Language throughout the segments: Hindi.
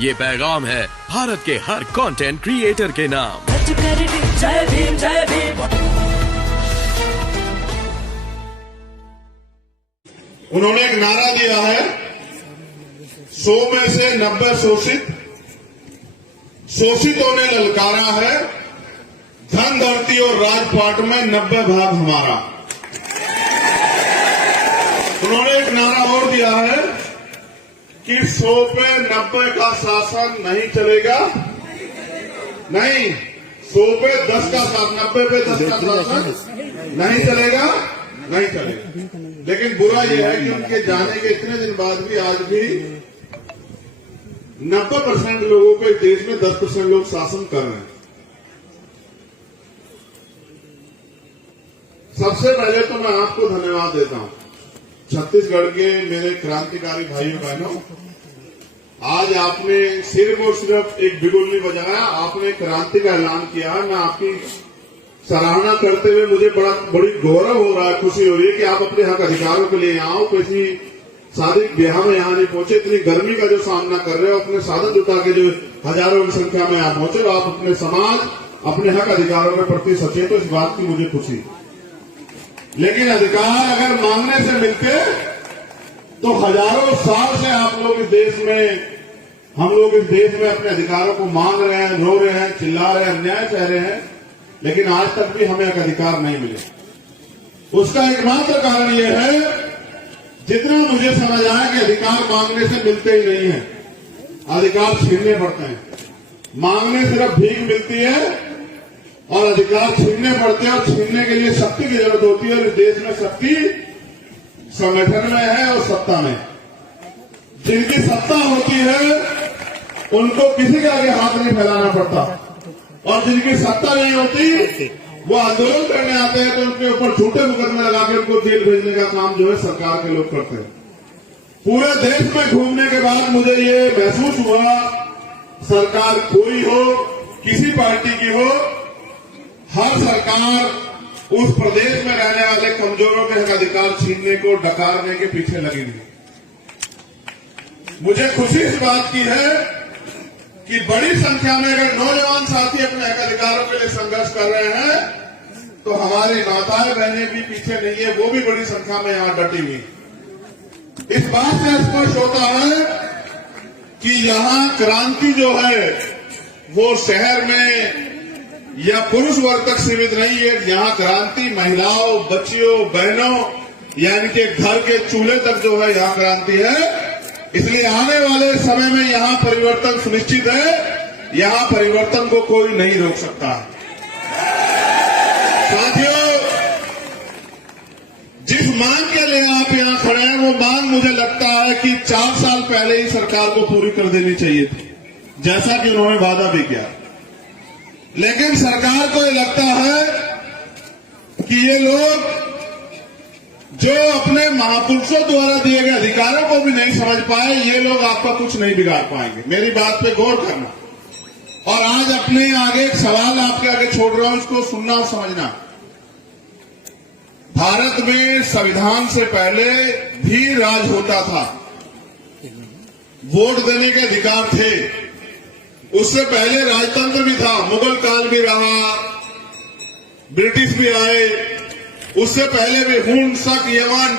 ये पैगाम है भारत के हर कंटेंट क्रिएटर के नाम। जय भीम जय भीम। उन्होंने एक नारा दिया है, 100 में से 90 शोषितों ने ललकारा है, धन धरती और राजपाट में 90 भाग हमारा। उन्होंने एक नारा और दिया है कि 100 पे 90 का शासन नहीं चलेगा, नहीं 100 पे 10 का शासन, 90 पे 10 का शासन नहीं चलेगा, नहीं चलेगा। लेकिन बुरा यह है कि उनके जाने के इतने दिन बाद भी आज भी 90% लोगों को इस देश में 10% लोग शासन कर रहे हैं। सबसे पहले तो मैं आपको धन्यवाद देता हूं, छत्तीसगढ़ के मेरे क्रांतिकारी भाइयों बहनों। आज आपने सिर्फ और सिर्फ एक बिगुल नहीं बजाया, आपने क्रांति का ऐलान किया है। मैं आपकी सराहना करते हुए मुझे बड़ी गौरव हो रहा है, खुशी हो रही है कि आप अपने हक अधिकारों के लिए यहाँ आओ। किसी शादी ब्याह में यहाँ नहीं पहुंचे, इतनी गर्मी का जो सामना कर रहे हो, अपने साधन जुटा के जो हजारों की संख्या में यहाँ पहुंचे, आप अपने समाज, अपने हक अधिकारों के प्रति सचेत हो, इस बात की मुझे खुशी। लेकिन अधिकार अगर मांगने से मिलते तो हजारों साल से आप लोग इस देश में, हम लोग इस देश में अपने अधिकारों को मांग रहे हैं, रो रहे हैं, चिल्ला रहे हैं, अन्याय सह रहे हैं, लेकिन आज तक भी हमें एक अधिकार नहीं मिले। उसका एकमात्र कारण यह है, जितना मुझे समझ आया कि अधिकार मांगने से मिलते ही नहीं है, अधिकार छीनने पड़ते हैं। मांगने सिर्फ भीख मिलती है और अधिकार छीनने पड़ते हैं, और छीनने के लिए शक्ति की जरूरत होती है। और इस देश में शक्ति संगठन में है और सत्ता में। जिनकी सत्ता होती है उनको किसी के आगे हाथ नहीं फैलाना पड़ता, और जिनकी सत्ता नहीं होती वो आंदोलन करने आते हैं तो उनके ऊपर झूठे मुकदमे लगा के उनको जेल भेजने का काम जो है सरकार के लोग करते हैं। पूरे देश में घूमने के बाद मुझे ये महसूस हुआ, सरकार कोई हो, किसी पार्टी की हो, हर सरकार उस प्रदेश में रहने वाले कमजोरों के हक अधिकार छीनने को डकारने के पीछे लगी हुई। मुझे खुशी इस बात की है कि बड़ी संख्या में अगर नौजवान साथी अपने हक अधिकारों के लिए संघर्ष कर रहे हैं तो हमारी माताएं बहनें भी पीछे नहीं है, वो भी बड़ी संख्या में यहां डटी हुई। इस बात से स्पष्ट होता है कि यहां क्रांति जो है वो शहर में या पुरुष वर्ग तक सीमित नहीं है। यहां क्रांति महिलाओं, बच्चियों, बहनों, यानी कि घर के चूल्हे तक जो है यहां क्रांति है। इसलिए आने वाले समय में यहां परिवर्तन सुनिश्चित है, यहां परिवर्तन को कोई नहीं रोक सकता। साथियों, जिस मांग के लिए आप यहां खड़े हैं वो मांग मुझे लगता है कि 4 साल पहले ही सरकार को पूरी कर देनी चाहिए थी, जैसा कि उन्होंने वादा भी किया। लेकिन सरकार को ये लगता है कि ये लोग जो अपने महापुरुषों द्वारा दिए गए अधिकारों को भी नहीं समझ पाए, ये लोग आपका कुछ नहीं बिगाड़ पाएंगे। मेरी बात पे गौर करना। और आज अपने आगे एक सवाल आपके आगे छोड़ रहा हूं, इसको सुनना और समझना। भारत में संविधान से पहले भी राज होता था, वोट देने के अधिकार थे, उससे पहले राजतंत्र भी था, मुगल काल भी रहा, ब्रिटिश भी आए, उससे पहले भी हुन, शक, यमन,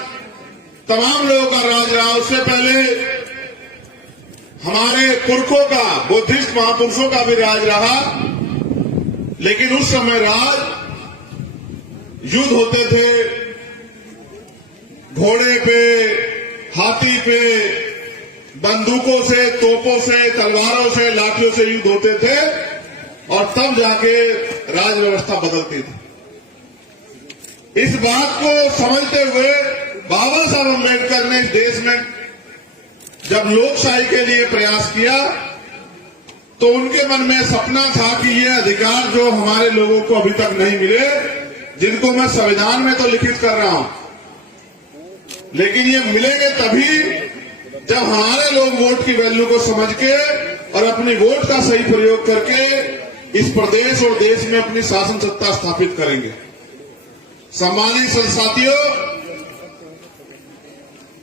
तमाम लोगों का राज रहा। उससे पहले हमारे पुरखों का, बुद्धिस्ट महापुरुषों का भी राज रहा। लेकिन उस समय युद्ध होते थे, घोड़े पे, हाथी पे, बंदूकों से, तोपों से, तलवारों से, लाठियों से युद्ध होते थे, और तब जाके राज व्यवस्था बदलती थी। इस बात को समझते हुए बाबा साहब अम्बेडकर ने इस देश में जब लोकशाही के लिए प्रयास किया तो उनके मन में सपना था कि ये अधिकार जो हमारे लोगों को अभी तक नहीं मिले, जिनको मैं संविधान में तो लिखित कर रहा हूं, लेकिन ये मिलेंगे तभी जब हमारे लोग वोट की वैल्यू को समझ के और अपनी वोट का सही प्रयोग करके इस प्रदेश और देश में अपनी शासन सत्ता स्थापित करेंगे। सम्मानित साथियों,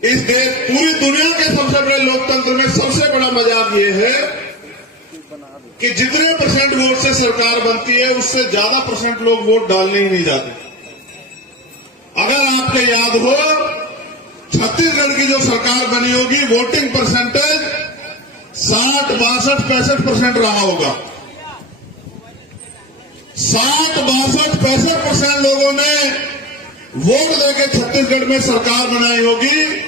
इस देश, पूरी दुनिया के सबसे बड़े लोकतंत्र में सबसे बड़ा मजाक ये है कि जितने परसेंट वोट से सरकार बनती है उससे ज्यादा परसेंट लोग वोट डालने ही नहीं जाते। अगर आपको याद हो, छत्तीसगढ़ की जो सरकार बनी होगी, वोटिंग परसेंटेज 60, 62, 65% रहा होगा। 60, 62, 65% लोगों ने वोट देकर छत्तीसगढ़ में सरकार बनाई होगी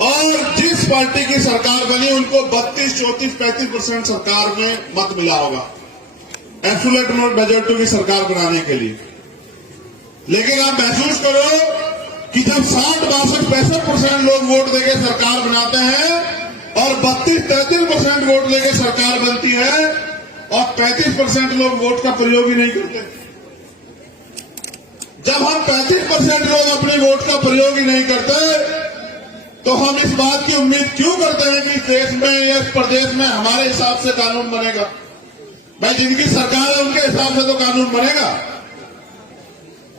और जिस पार्टी की सरकार बनी उनको 32, 34, 35% सरकार में मत मिला होगा एब्सोल्यूट मेजॉरिटी की सरकार बनाने के लिए। लेकिन आप महसूस करो कि जब 60, 62, 65% लोग वोट देकर सरकार बनाते हैं और 32, 33% वोट देकर सरकार बनती है और 35% लोग वोट का प्रयोग ही नहीं करते। जब हम 35% लोग अपने वोट का प्रयोग ही नहीं करते तो हम इस बात की उम्मीद क्यों करते हैं कि इस देश में या इस प्रदेश में हमारे हिसाब से कानून बनेगा? भाई जिनकी सरकार है उनके हिसाब से तो कानून बनेगा।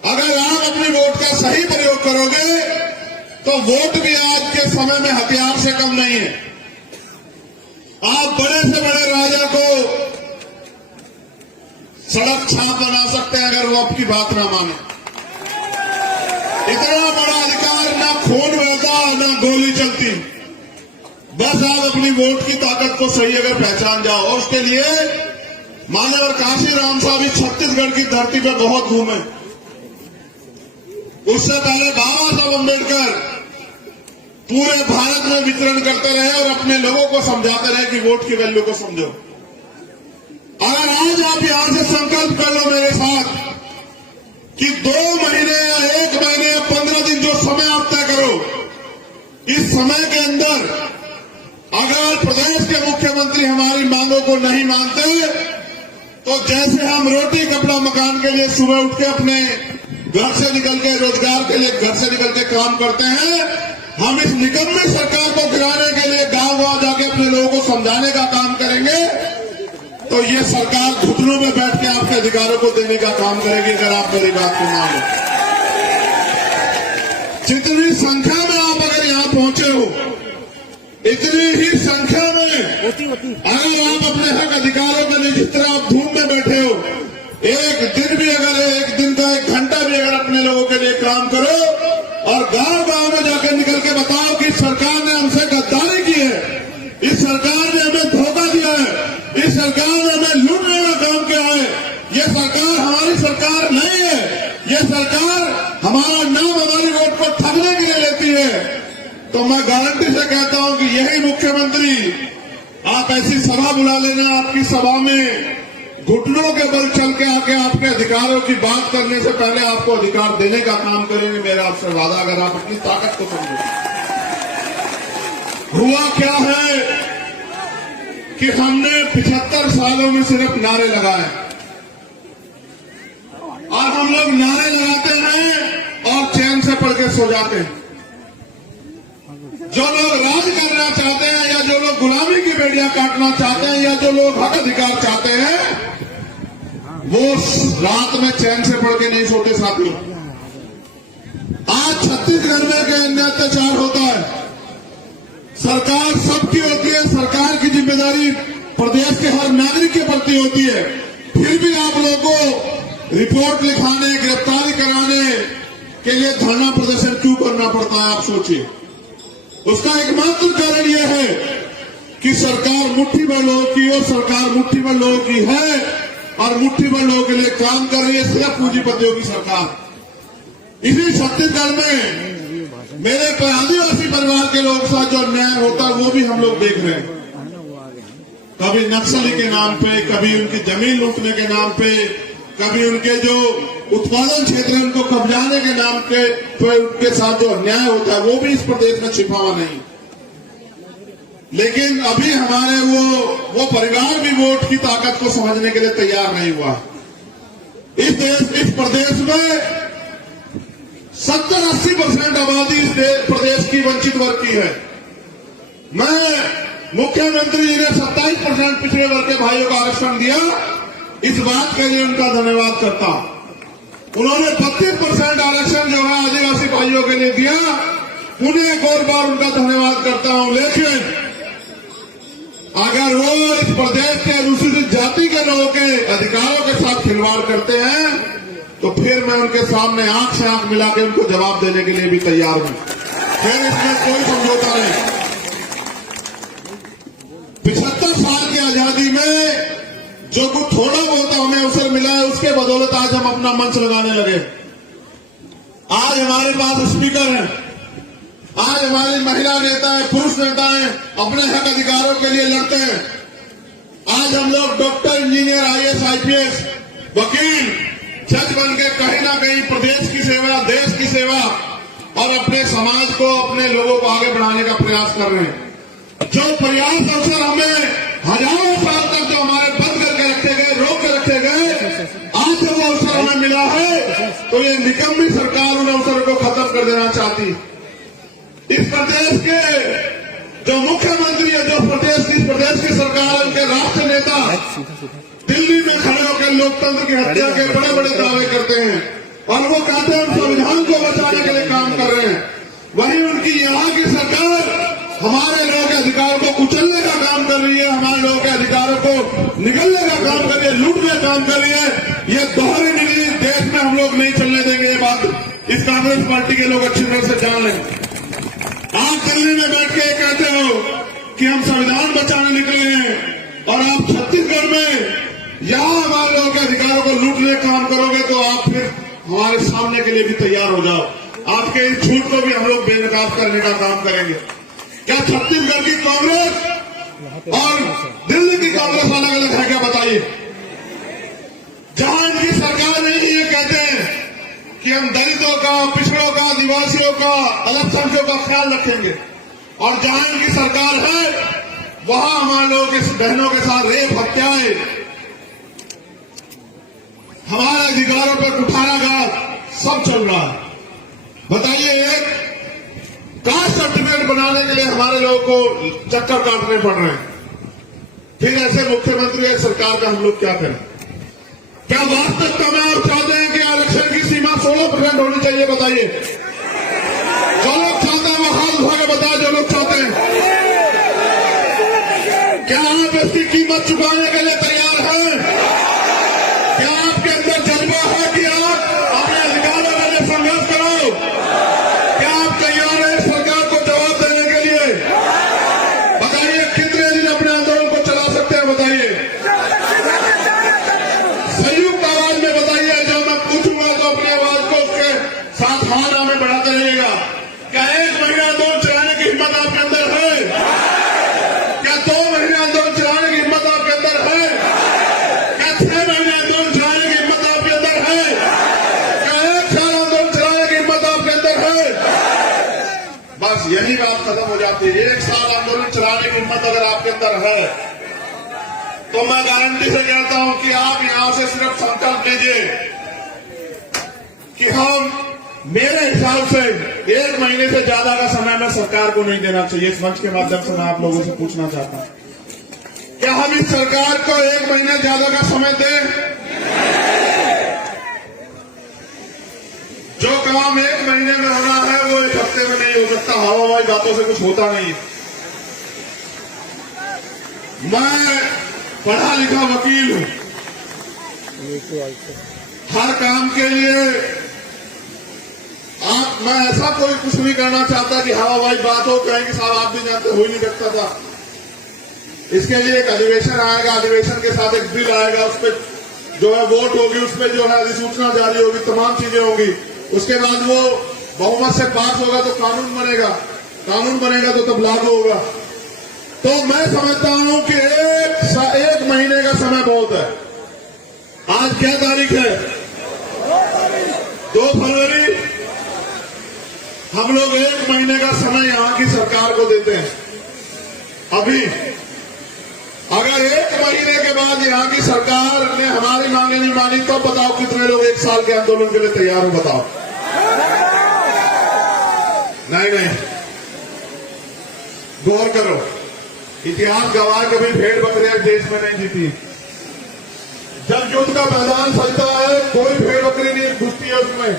अगर आप अपनी वोट का सही प्रयोग करोगे तो वोट भी आज के समय में हथियार से कम नहीं है। आप बड़े से बड़े राजा को सड़क छाप बना सकते हैं अगर वो आपकी बात ना माने। इतना बड़ा अधिकार, ना खून बहता ना गोली चलती। बस आप अपनी वोट की ताकत को सही अगर पहचान जाओ। और उसके लिए माननीय काशी राम साहब इस छत्तीसगढ़ की धरती पर बहुत घूमे। उससे पहले बाबा साहब अम्बेडकर पूरे भारत में विचरण करते रहे और अपने लोगों को समझाते रहे कि वोट की वैल्यू को समझो। अगर आज आप यहां से संकल्प कर लो मेरे साथ कि 2 महीने या 1 महीने या 15 दिन जो समय आप तय करो, इस समय के अंदर अगर प्रदेश के मुख्यमंत्री हमारी मांगों को नहीं मानते तो जैसे हम रोटी कपड़ा मकान के लिए सुबह उठ के अपने घर से निकल के रोजगार के लिए घर से निकल के काम करते हैं, हम इस निकम्मी सरकार को गिराने के लिए गांव जाके अपने लोगों को समझाने का काम करेंगे तो ये सरकार घुटनों में बैठ के आपके अधिकारों को देने का काम करेगी। अगर आप मेरी बात को मान लो, जितनी संख्या में आप अगर यहां पहुंचे हो, इतनी ही संख्या में अगर आप अपने हक अधिकारों के लिए जिस तरह आप धूम में बैठे हो, एक दिन भी अगर 1 दिन का 1 घंटा भी अगर अपने लोगों के लिए काम करो और गांव गांव में जाकर निकल के बताओ कि सरकार ने हमसे गद्दारी की है, इस सरकार ने हमें धोखा दिया है, इस सरकार ने हमें लूटने का काम किया है, ये सरकार हमारी सरकार नहीं है, ये सरकार हमारा नाम हमारी वोट को ठगने के लिए लेती है, तो मैं गारंटी से कहता हूं कि यही मुख्यमंत्री, आप ऐसी सभा बुला लेना, आपकी सभा में घुटनों के बल चल के आके आपके अधिकारों की बात करने से पहले आपको अधिकार देने का काम करेंगे। मेरा आपसे वादा, अगर आप अपनी ताकत को समझो। हुआ क्या है कि हमने 75 सालों में सिर्फ नारे लगाए और हम लोग नारे लगाते हैं और चैन से पढ़ के सो जाते हैं। जो लोग राज करना चाहते हैं या जो लोग गुलामी की बेड़ियां काटना चाहते हैं या जो लोग हक अधिकार चाहते हैं वो रात में चैन से पढ़ के नहीं सोते साथियों। आज छत्तीसगढ़ में क्या अत्याचार होता है, सरकार सबकी होती है, सरकार की जिम्मेदारी प्रदेश के हर नागरिक के प्रति होती है, फिर भी आप लोगों को रिपोर्ट लिखाने, गिरफ्तारी कराने के लिए धरना प्रदर्शन क्यों करना पड़ता है? आप सोचिए। उसका एकमात्र कारण यह है कि सरकार मुट्ठी भर लोगों की और सरकार मुट्ठी भर लोगों की है और मुट्ठी भर लोगों के लिए काम कर रही है, सिर्फ पूंजीपतियों की सरकार। इसी छत्तीसगढ़ में मेरे आदिवासी परिवार के लोगों के साथ जो अन्याय होता है वो भी हम लोग देख रहे हैं। कभी नक्सली के नाम पे, कभी उनकी जमीन लूटने के नाम पे, कभी उनके जो उत्पादन क्षेत्र है उनको कब्जाने के नाम पे तो उनके साथ जो अन्याय होता है वो भी इस प्रदेश में छिपा हुआ नहीं। लेकिन अभी हमारे वो परिवार भी वोट की ताकत को समझने के लिए तैयार नहीं हुआ। इस प्रदेश में 70-80% आबादी इस प्रदेश की वंचित वर्ग की है। मैं मुख्यमंत्री जी ने 27% पिछड़े वर्ग के भाइयों को आरक्षण दिया, इस बात के लिए उनका धन्यवाद करता हूं। उन्होंने 32% आरक्षण जो है आदिवासी भाइयों के लिए दिया, उन्हें एक और बार उनका धन्यवाद करता हूं। लेकिन अगर वो इस प्रदेश के अनुसूचित जाति के लोगों के अधिकारों के साथ खिलवाड़ करते हैं तो फिर मैं उनके सामने आंख से आंख मिला के उनको जवाब देने के लिए भी तैयार हूं। फिर इसमें कोई समझौता नहीं। 75 साल की आजादी में जो कुछ थोड़ा बहुत हमें अवसर मिला है उसके बदौलत आज हम अपना मंच लगाने लगे। आज हमारे पास स्पीकर हैं, आज हमारी महिला नेता है, पुरुष नेता है, अपने हक अधिकारों के लिए लड़ते हैं। आज हम लोग डॉक्टर, इंजीनियर, आईएएस, आईपीएस, वकील, जज बन के कहीं ना कहीं प्रदेश की सेवा, देश की सेवा और अपने समाज को, अपने लोगों को आगे बढ़ाने का प्रयास कर रहे हैं। जो प्रयास अवसर हमें हजारों साल तक जो हमारे बंद करके रखे गए, रोक के रखे गए, आज जब वो अवसर हमें मिला है तो ये निकम्मी सरकार उन अवसरों को खत्म कर देना चाहती है। इस प्रदेश के जो मुख्यमंत्री है, जो प्रदेश की सरकार, उनके राष्ट्र नेता दिल्ली में खड़े होकर लोकतंत्र की हत्या के बड़े बड़े दावे करते हैं और वो कहते हैं हम संविधान को बचाने के लिए काम कर रहे हैं। वहीं उनकी यहाँ की सरकार हमारे लोगों के अधिकारों को कुचलने का काम कर रही है, हमारे लोगों के अधिकारों को निगलने का काम कर रही है, लूटने का काम कर रही है। ये दोहरी नीति देश में हम लोग नहीं चलने देंगे। ये बात इस कांग्रेस पार्टी के लोग अच्छी तरह से जान लें। आप दिल्ली में बैठ के कहते हो कि हम संविधान बचाने निकले हैं और आप छत्तीसगढ़ में यहां हमारे लोगों के अधिकारों को लूटने का काम करोगे तो आप फिर हमारे सामने के लिए भी तैयार हो जाओ। आपके इस झूठ को भी हम लोग बेनकाब करने का काम करेंगे। क्या छत्तीसगढ़ की कांग्रेस और दिल्ली की कांग्रेस अलग अलग है क्या? बताइए। जहां इनकी सरकार नहीं, ये कहते हैं कि हम दलितों का, पिछड़ों का, आदिवासियों का, अल्पसंख्यकों का ख्याल रखेंगे, और जहां इनकी सरकार है वहां हमारे लोगों के बहनों के साथ रेप, हत्याएं, हमारे अधिकारों पर कुठाराघात सब चल रहा है। बताइए, एक कास्ट सर्टिफिकेट बनाने के लिए हमारे लोगों को चक्कर काटने पड़ रहे हैं। फिर ऐसे मुख्यमंत्री या सरकार का हम लोग क्या करें? क्या वास्तविकता में आप चाहते हैं कि आरक्षण की सीमा 16% होनी चाहिए? बताइए। जो लोग चाहते हैं वो हाथ धो के बताए, जो लोग चाहते हैं। क्या आप इसकी कीमत चुकाने के लिए तैयार हैं? क्या आपके अंदर जज्बा है कि आप अपने अधिकारों के लिए संघर्ष करो? क्या आप तैयार हैं सरकार को जवाब देने के लिए? बताइए, कितने दिन अपने आंदोलन को चला सकते हैं? बताइए। संयुक्त आवाज में बताइए। जब मैं पूछूंगा तो अपनी आवाज को उसके साथ हाथ में बढ़ाते रहिएगा। क्या 1 महीना आंदोलन चलाने की हिम्मत आपके अंदर है? क्या 2 महीने आंदोलन चलाने की हिम्मत आपके अंदर है? क्या 6 महीने आंदोलन चलाने की हिम्मत आपके अंदर है? क्या 1 साल आंदोलन चलाने की हिम्मत आपके अंदर है? बस यही बात खत्म हो जाती है। 1 साल आंदोलन चलाने की हिम्मत अगर आपके अंदर है तो मैं गारंटी से कहता हूं कि आप यहां से सिर्फ संकल्प लीजिए कि हम, मेरे हिसाब से 1 महीने से ज्यादा का समय मैं सरकार को नहीं देना चाहिए। इस मंच के माध्यम से मैं आप लोगों से पूछना चाहता हूं, क्या हम इस सरकार को 1 महीने ज्यादा का समय दें? जो काम 1 महीने में होना है वो 1 हफ्ते में नहीं हो सकता। हवाई बातों से कुछ होता नहीं। मैं पढ़ा लिखा वकील हूं। हर काम के लिए मैं ऐसा कोई कुछ नहीं करना चाहता कि हवाई बात हो, कहेंगे साहब आप भी जानते, हो ही नहीं सकता था। इसके लिए एक अधिवेशन आएगा, अधिवेशन के साथ एक बिल आएगा, उस पर जो है वोट होगी, उस पर जो है अधिसूचना जारी होगी, तमाम चीजें होंगी। उसके बाद वो बहुमत से पास होगा तो कानून बनेगा, कानून बनेगा तो तब लागू होगा। तो मैं समझता हूं कि 1 महीने का समय बहुत है। आज क्या तारीख है? 2 फरवरी। हम लोग 1 महीने का समय यहां की सरकार को देते हैं। अभी अगर 1 महीने के बाद यहां की सरकार ने हमारी मांगे नहीं मानी तो बताओ कितने लोग 1 साल के आंदोलन के लिए तैयार हो? बताओ। नहीं, गौर करो। इतिहास गवाह कभी भेड़ बकरियां देश में नहीं जीती। जब युद्ध का मैदान सजता है कोई भेड़ बकरी नहीं घुसती है उसमें।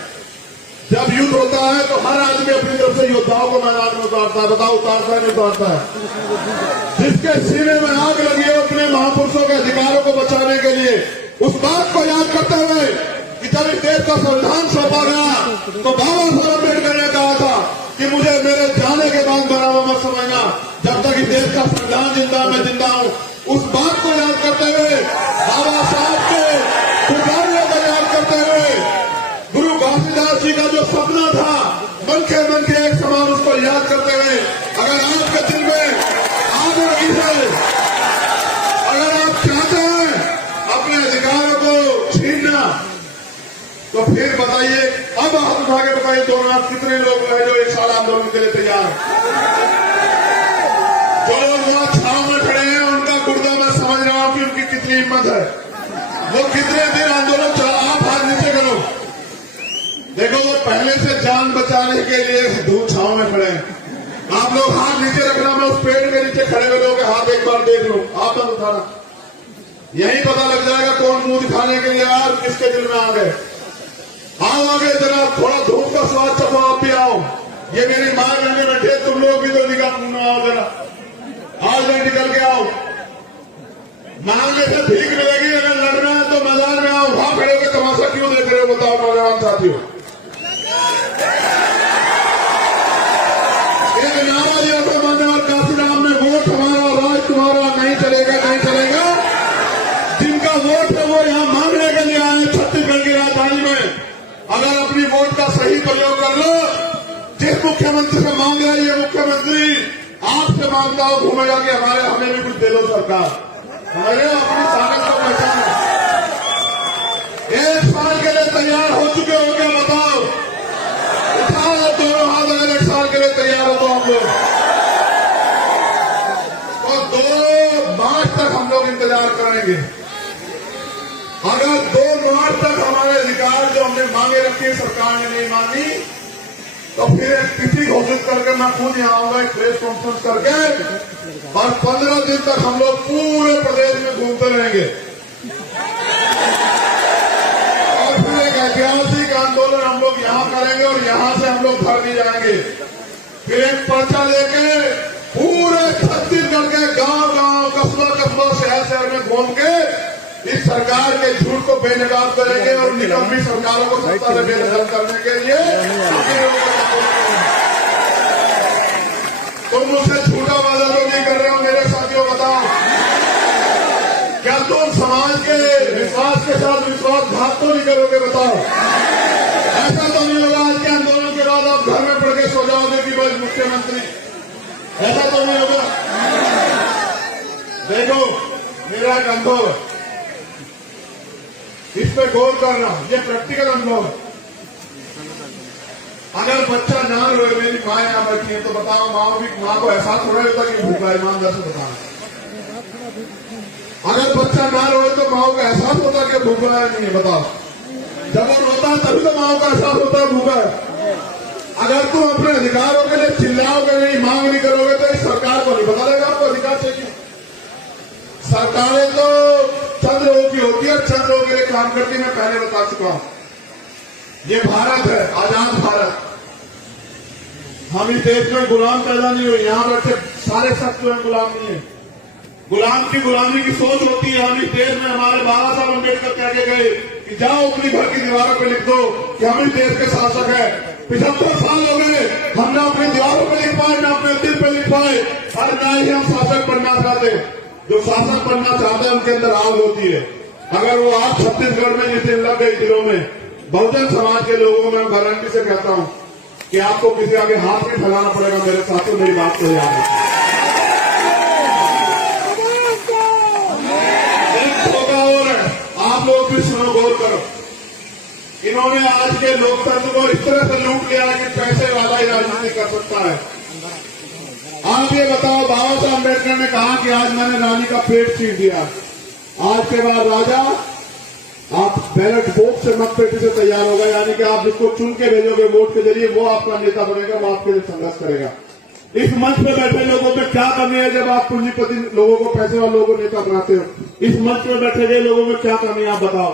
जब युद्ध होता है तो हर आदमी अपनी तरफ से योद्धाओं को मैदान में उतारता है। बताओ, उतारता है नहीं उतारता है? जिसके सीने में आग लगी है अपने महापुरुषों के अधिकारों को बचाने के लिए, उस बात को याद करते हुए कि जब इस देश का संविधान सौंपा गया तो बाबा साहब अम्बेडकर ने कहा था कि मुझे मेरे जाने के बाद बराबर मत समझना, जब तक इस देश का संविधान जिंदा मैं जिंदा हूं। उस बात को याद करते हुए, बाबा साहब के कुर्बानियों को याद करते हुए, गुरु घासीदास जी का जो सपना था मन के एक समान, उसको याद करते हुए, अगर आपके दिल में आग लगी है, अगर आप चाहते हैं अपने अधिकारों को छीनना, तो फिर बताइए, अब हाथ उठा के बताइए दोनों आप कितने लोग हैं जो एक साल आंदोलन के लिए तैयार हैं। जो लोग वहां छाव में खड़े हैं उनका गुर्दा मैं समझ रहा हूं कि उनकी कितनी हिम्मत है, वो कितने दिन आंदोलन चला। आप हाथ नीचे करो, देखो वो पहले से जान बचाने के लिए धूप छाव में खड़े हैं। आप लोग हाथ नीचे रखना, मैं उस पेड़ के नीचे खड़े हुए लोगों के हाथ एक बार देख लो, आप मत उठाना, यही पता लग जाएगा कौन मुंह दिखाने के लिए यार किसके दिल में आ गए। आओ आगे जरा, थोड़ा धूप का स्वाद चखो, आप भी आओ। ये मेरी मां बहने बैठे, तुम लोग भी तो निकाल आओ जरा, आज नहीं निकल के आओ। मांगने से भीख मिलेगी, अगर लड़ना है तो मैदान में आओ। वहां खड़े होकर तमाशा क्यों देख रहे हो बताओ नौजवान साथियों। एक नारा दिया था मान्यवर काशीराम ने, वोट हमारा राज तुम्हारा, नहीं चलेगा नहीं चलेगा। जिनका वोट है वो यहां मांगने के लिए आए छत्तीसगढ़ की राजधानी में। अगर अपनी वोट का सही प्रयोग कर लो, जिस मुख्यमंत्री से मांग रहा है ये मुख्यमंत्री आपसे मांगता हो घूमेगा कि हमें भी कुछ दे दो सरकार, हमारे अपनी ताकत को पहचानो। एक साल के लिए तैयार हो चुके हो क्या बताओ, उठाओ दोनों हाथ, अगर एक साल के लिए तैयार हो तो हम लोग, तो 2 मार्च तक हम लोग इंतजार करेंगे। अगर 2 मार्च तक हमारे अधिकार जो हमने मांगे रखी सरकार ने नहीं मानी, तो फिर एक तिथि घोषित करके मैं खुद यहाँ आऊंगा एक प्रेस कॉन्फ्रेंस करके, और 15 दिन तक हम लोग पूरे प्रदेश में घूमते रहेंगे। और फिर एक ऐतिहासिक आंदोलन हम लोग यहाँ करेंगे और यहाँ से हम लोग घर भी जाएंगे। फिर एक पर्चा लेके पूरे छत्तीसगढ़ के गांव-गांव, कस्बा-कस्बा, शहर-शहर में घूम के इस सरकार के झूठ को बेनकाब करेंगे और निकम्मी सरकारों को सत्ता से बेदखल करने के लिए तुम मुझसे झूठा वादा तो नहीं कर रहे हो मेरे साथियों, बताओ क्या तुम समाज के विश्वास के साथ विश्वासघात तो नहीं करोगे? बताओ, ऐसा तो नहीं होगा आज के आंदोलन के बाद आप घर में पड़ के सो जाओगे कि बस मुख्यमंत्री, ऐसा तो नहीं होगा। देखो मेरा एक अनुभव है, इस पे गौर करना, ये प्रैक्टिकल अनुभव है। अगर बच्चा ना रोए, मेरी माँ यहाँ बैठी है, तो बताओ माँ को एहसास हो रहा होता कि भूखा, ईमानदार से बताना। अगर बच्चा ना रोए तो माँ को एहसास होता कि भूखा है नहीं है, बताओ। जब वो रोता है तभी तो माँ को एहसास होता है भूखा है। अगर तुम अपने अधिकारों के लिए चिल्लाओगे नहीं, मांग नहीं करोगे, तो इस सरकार को नहीं पता लगेगा आपको अधिकार चाहिए। सरकारें तो चंद लोगों की होती है, चंद लोगों के लिए काम करती, मैं पहले बता चुका हूं। ये भारत है, आजाद भारत। हम इस देश में गुलाम पैदा नहीं हुए, यहां बैठे सारे शख्स जो है गुलाम नहीं है। गुलाम की गुलामी की सोच होती है। हम इस देश में हमारे बाबा साहब अम्बेडकर कह के गए कि जाओ अपनी घर की दीवारों पर लिख दो कि हम इस देश के शासक है। 75 साल हो गए, हम ना अपनी दीवारों पर लिख पाए, ना अपने दिल पर लिख पाए, और ना ही हम शासक बनना चाहते। जो शासक बनना चाहते हैं उनके अंदर आग होती है। अगर वो आग छत्तीसगढ़ में जिस दिन लग गई दिलों में, बहुजन समाज के लोगों में गारंटी से कहता हूं कि आपको किसी आगे हाथ नहीं फैलाना पड़ेगा। मेरे साथियों मेरी बात को याद रखें। एक धोखा और है, आप लोग भी सुनो, गौर करो। इन्होंने आज के लोकतंत्र को इस तरह से लूट लिया कि पैसे वाला ही राजनीति कर सकता है। आप ये बताओ, बाबा साहब अम्बेडकर ने कहा कि आज मैंने रानी का पेट छीन दिया, आज के बाद राजा आप बैलेट बॉक्स से मतपेटी से तैयार होगा, यानी कि आप जिसको चुन के भेजोगे वोट के जरिए वो आपका नेता बनेगा, वो आपके लिए संघर्ष करेगा। इस मंच पे बैठे लोगों में क्या कमी है जब आप पूंजीपति लोगों को, पैसे वाले लोगों को नेता बनाते हो? इस मंच पे बैठे गए लोगों में क्या कमी है आप बताओ?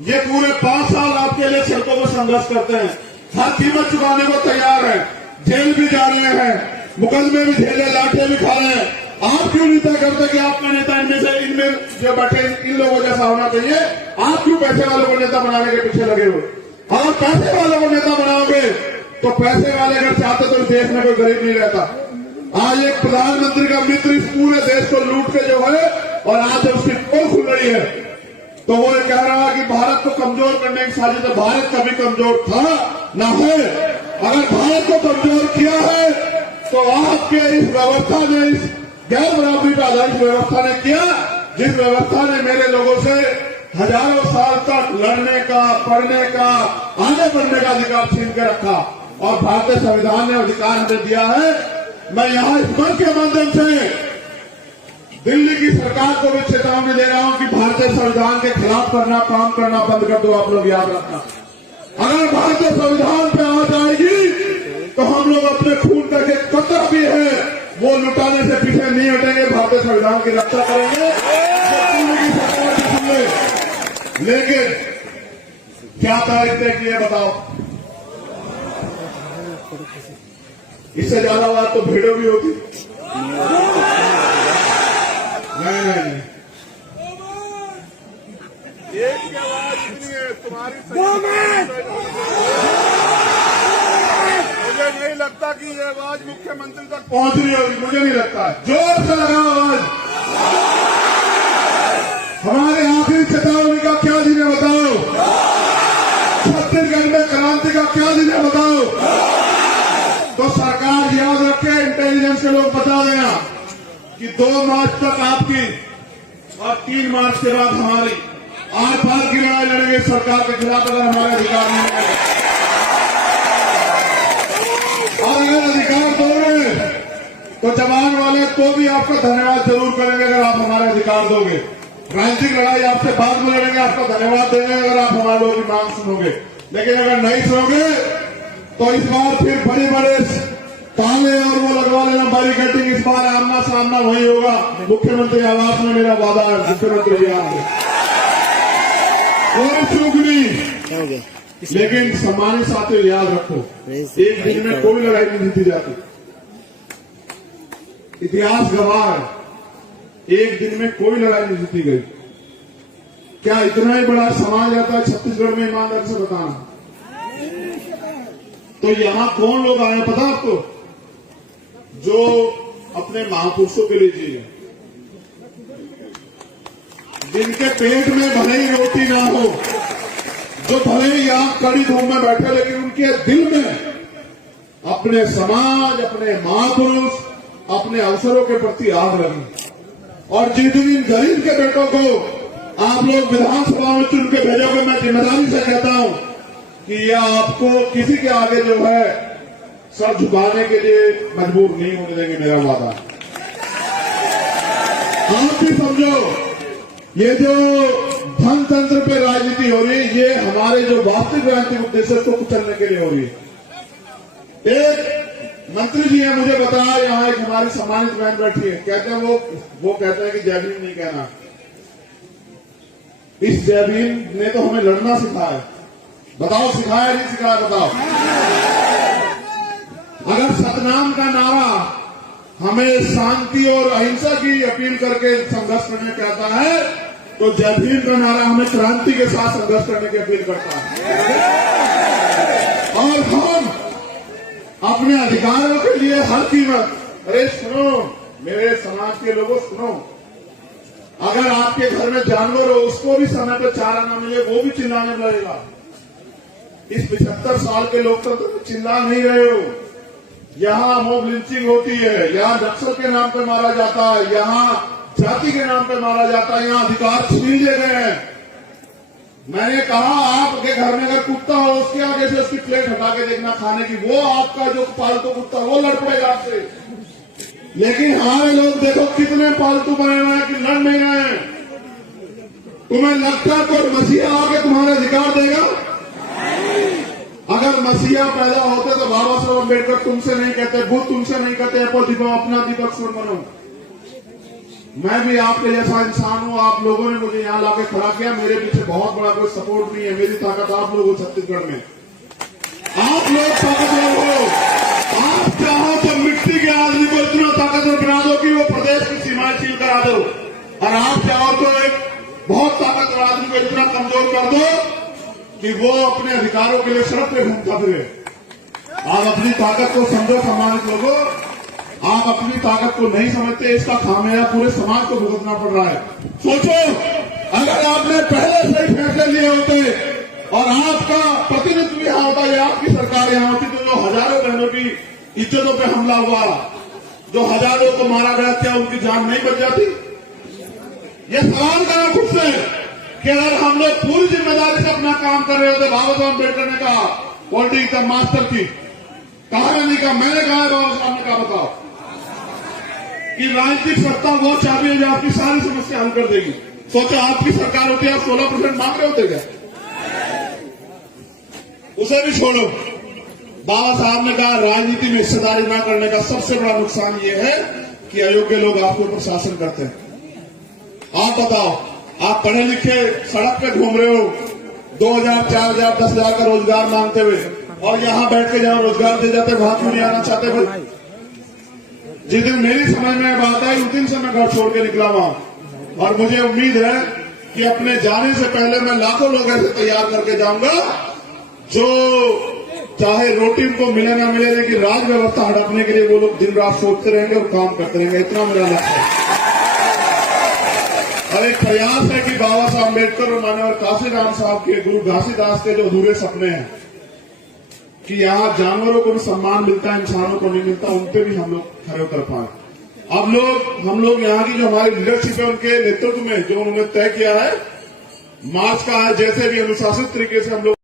ये पूरे 5 साल आपके लिए सड़कों को संघर्ष करते हैं, हर कीमत चुकाने को तैयार है, जेल भी जा रहे हैं, मुकदमे भी झेले, लाठियां भी खा रहे हैं, आप क्यों नहीं तय करते कि आपका नेता इनमें जो बैठे इन लोगों जैसा होना चाहिए? आप क्यों पैसे वालों को नेता बनाने के पीछे लगे हो? और पैसे वालों को नेता बनाओगे तो पैसे वाले अगर चाहते तो इस देश में कोई गरीब नहीं रहता। आज एक प्रधानमंत्री का मित्र इस पूरे देश को लूट के जो है और आज जब उसकी पोल खुल रही है तो वो ये कह रहा है कि भारत को कमजोर करने की साजिश है। भारत कभी कमजोर था ना है। अगर भारत को कमजोर किया है तो आपके इस व्यवस्था ने, इस गैर बराबरी पर आधारित व्यवस्था ने किया, जिस व्यवस्था ने मेरे लोगों से हजारों साल तक लड़ने का, पढ़ने का, आगे बढ़ने का अधिकार छीन के रखा और भारतीय संविधान ने अधिकार हमें दिया है। मैं यहां इस मंच के माध्यम से दिल्ली की सरकार को भी चेतावनी दे रहा हूं कि भारतीय संविधान के खिलाफ काम करना बंद कर दो। आप लोग याद रखना, अगर भारतीय संविधान पे आ जाएगी तो हम लोग अपने खून का एक कतरा भी है वो लुटाने से पीछे नहीं हटेंगे। भारतीय संविधान की रक्षा करेंगे दिल्ली की सरकार की सुन ले। लेकिन क्या तारीख तय की है बताओ? इससे ज्यादा बात तो वीडियो भी होती। नहीं एक की आवाज इतनी है तुम्हारी। मुझे नहीं लगता कि ये आवाज मुख्यमंत्री तक पहुंच रही होगी, मुझे नहीं लगता है। जोर से लगाओ आवाज। हमारे आखिरी चेतावनी का क्या दिन है बताओ? छत्तीसगढ़ में क्रांति का क्या दिन है बताओ? तो सरकार याद रखे, इंटेलिजेंस के लोग बता देना कि 2 मार्च तक आपकी और 3 मार्च के बाद हमारी आर पार की लड़ाई लड़ेंगे सरकार के खिलाफ अगर हमारे अधिकार नहीं मिलेंगे। और अगर अधिकार दोगे तो जवान वाले तो भी आपका धन्यवाद जरूर करेंगे अगर आप हमारे अधिकार दोगे। राजनीतिक लड़ाई आपसे बाद में लड़ेंगे, आपका धन्यवाद देंगे अगर आप हमारे लोगों की मांग सुनोगे। लेकिन अगर नहीं सुनोगे तो इस बार फिर बड़े बड़े ताले और वो लगवा लेना बैरिकेडिंग। इस बार आमना सामना वही होगा। मुख्यमंत्री आवास में मेरा वादा है, मुख्यमंत्री जी आपसे कोई चूक नहीं। लेकिन सम्मानित साथियों याद रखो, एक दिन में कोई लड़ाई नहीं जीती जाती। इतिहास गवाह है, एक दिन में कोई लड़ाई नहीं जीती गई। क्या इतना ही बड़ा समाज आता है छत्तीसगढ़ में? ईमानदारी से बताना। तो यहां कौन लोग आए पता आपको? जो अपने महापुरुषों के लिए जिए, जिनके पेट में भले ही रोटी ना हो, जो भले ही यहां कड़ी धूप में बैठे लेकिन उनके दिल में अपने समाज, अपने महापुरुष, अपने अवसरों के प्रति आग लगी। और जिस दिन गरीब के बेटों को आप लोग विधानसभा में चुन के भेजोगे, मैं जिम्मेदारी से कहता हूं कि यह आपको किसी के आगे जो है सर झुकाने के लिए मजबूर नहीं होने देंगे, मेरा वादा। आप भी समझो, ये जो धन तंत्र पे राजनीति हो रही है, ये हमारे जो वास्तविक राजनीतिक उद्देश्य को कुचलने के लिए हो रही है। एक मंत्री जी है, मुझे बताया, यहाँ एक हमारी सम्मानित बहन बैठी है, कहते हैं वो कहते हैं कि जय भीम नहीं कहना। इस जय भीम ने तो हमें लड़ना सिखाया। बताओ सिखाया नहीं सिखाया? बताओ। अगर सतनाम का नारा हमें शांति और अहिंसा की अपील करके संघर्ष करने कहता है तो जय भीम का नारा हमें क्रांति के साथ संघर्ष करने की अपील करता है। और हम अपने अधिकारों के लिए हर कीमत, अरे सुनो मेरे समाज के लोगों, सुनो, अगर आपके घर में जानवर हो उसको भी समय पर चारा न मिले वो भी चिल्लाने लगेगा। इस 75 साल के लोकतंत्र में चिल्ला नहीं रहे हो। यहाँ मॉब लिंचिंग होती है, यहाँ नक्सल के नाम पे मारा जाता है, यहाँ जाति के नाम पे मारा जाता है, यहाँ अधिकार छीन लिए गए हैं। मैंने कहा आपके घर में अगर कुत्ता हो उसके आगे से उसकी प्लेट हटा के देखना खाने की, वो आपका जो पालतू कुत्ता वो लड़ पड़ेगा आपसे। लेकिन हमारे लोग देखो कितने पालतू बने हुए हैं कि लड़ नहीं रहे हैं। तुम्हें लगता है कोई मसीहा आके तुम्हारे अधिकार देगा? अगर मसीहा पैदा होते तो बाबा साहब अम्बेडकर तुमसे नहीं कहते, बुद्ध तुमसे नहीं कहते अपना दीपक सुर बनो। मैं भी आपके जैसा इंसान हूं। आप लोगों ने मुझे यहां लाके खड़ा किया, मेरे पीछे बहुत बड़ा कोई सपोर्ट नहीं है। मेरी ताकत आप लोग हो छत्तीसगढ़ में, आप लोग ताकतवर हो। आप चाहो तो मिट्टी के आदमी को इतना ताकतवर बना दो कि वो प्रदेश की सील करा दो और आप चाहो तो एक बहुत ताकतवर आदमी को इतना कमजोर कर दो कि वो अपने अधिकारों के लिए सड़क पे घूमता फिरे। आप अपनी ताकत को समझो, सम्मानित लोगों, आप अपनी ताकत को नहीं समझते, इसका खामियाजा पूरे समाज को भुगतना पड़ रहा है। सोचो, अगर आपने पहले से ही फैसले लिए होते और आपका प्रतिनिधित्व यहाँ होता या आपकी सरकार यहाँ होती तो जो हजारों बहनों की इज्जतों पे हमला हुआ, जो हजारों को मारा गया, क्या उनकी जान नहीं बच जाती? ये सवाल करा खुद से कि अगर हम लोग पूरी जिम्मेदारी से अपना काम कर रहे होते, बाबा साहब अम्बेडकर ने कहा पॉलिटिक्स द मास्टर की, कहा नहीं कहा, मैंने कहा, बाबा साहब ने कहा, बताओ कि राजनीतिक सत्ता वो चाबी है जो आपकी सारी समस्या हल कर देगी। सोचो आपकी सरकार होती है, आप 16% मांग रहे होते क्या? उसे भी छोड़ो। बाबा साहब ने कहा राजनीति में हिस्सेदारी न करने का सबसे बड़ा नुकसान यह है कि अयोग्य लोग आपके ऊपर शासन करते हैं। आप बताओ, आप पढ़े लिखे सड़क पे घूम रहे हो 2000, 4000, 10,000 का रोजगार मांगते हुए, और यहां बैठ के जहां रोजगार दे जाते वहां क्यों नहीं आना चाहते भाई? जिस दिन मेरी समझ में बात आई उस दिन से मैं घर छोड़ के निकला वहां, और मुझे उम्मीद है कि अपने जाने से पहले मैं लाखों लोग ऐसे तैयार करके जाऊंगा जो चाहे रोटी उनको मिले ना मिले, लेकिन राज व्यवस्था हड़पने के लिए वो लोग दिन रात सोचते रहेंगे और काम करते रहेंगे। इतना मेरा लक्ष्य है। और एक प्रयास है कि बाबा साहब अम्बेडकर और माननीय काशीराम साहब के, गुरु घासीदास के जो अधूरे सपने हैं कि यहाँ जानवरों को भी सम्मान मिलता है, इंसानों को नहीं मिलता, उन पे भी हम लोग खड़े उतर पाए। अब हम लोग यहाँ की जो हमारी लीडरशिप है उनके नेतृत्व में जो उन्होंने तय किया है, मार्च का है, जैसे भी अनुशासित तरीके से हम लोग